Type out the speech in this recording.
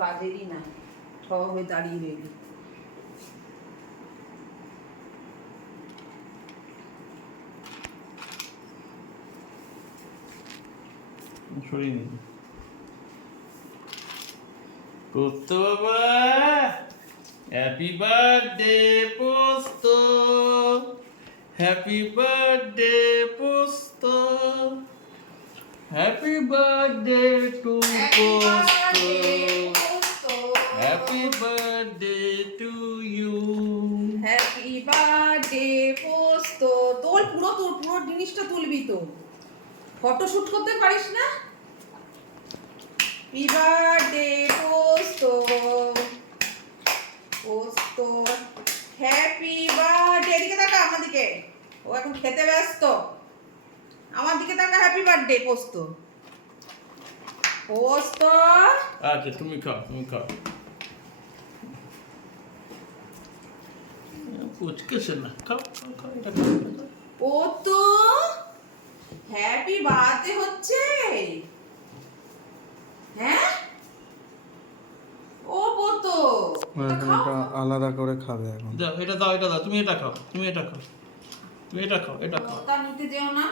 কাজেরই না, সব হয়ে দাঁড়িয়ে রইলি। পোস্ত বাবা, happy birthday Posto, happy birthday Posto, happy birthday to Posto, happy birthday to you. Happy birthday Posto. তোর পুরো জিনিসটা তুলবি তো, ফটোশুট করতে পারিস না? হ্যাপি বার্থডে পোস্ত, পোস্ত হ্যাপি বার্থডে। এদিকে তাকা আমার দিকে, ও এখন খেতে ব্যস্ত। আমার দিকে তাকা, হ্যাপি বার্থডে পোস্ত। পোস্ত আচ্ছা তুমি খাও, তুমি খাও। পুচকেছে না, খাও খাও খাও, এটা খাও, এটা খাও। ও তো হ্যাপি বার্থডে হচ্ছে, হ্যাঁ? ও পোতো এটা আলাদা করে খাবে এখন। দাও, এটা দাও, এটা দাও, তুমি এটা খাও, তুমি এটা খাও, তুমি এটা খাও, এটা খাও। তা নিতে যেও না।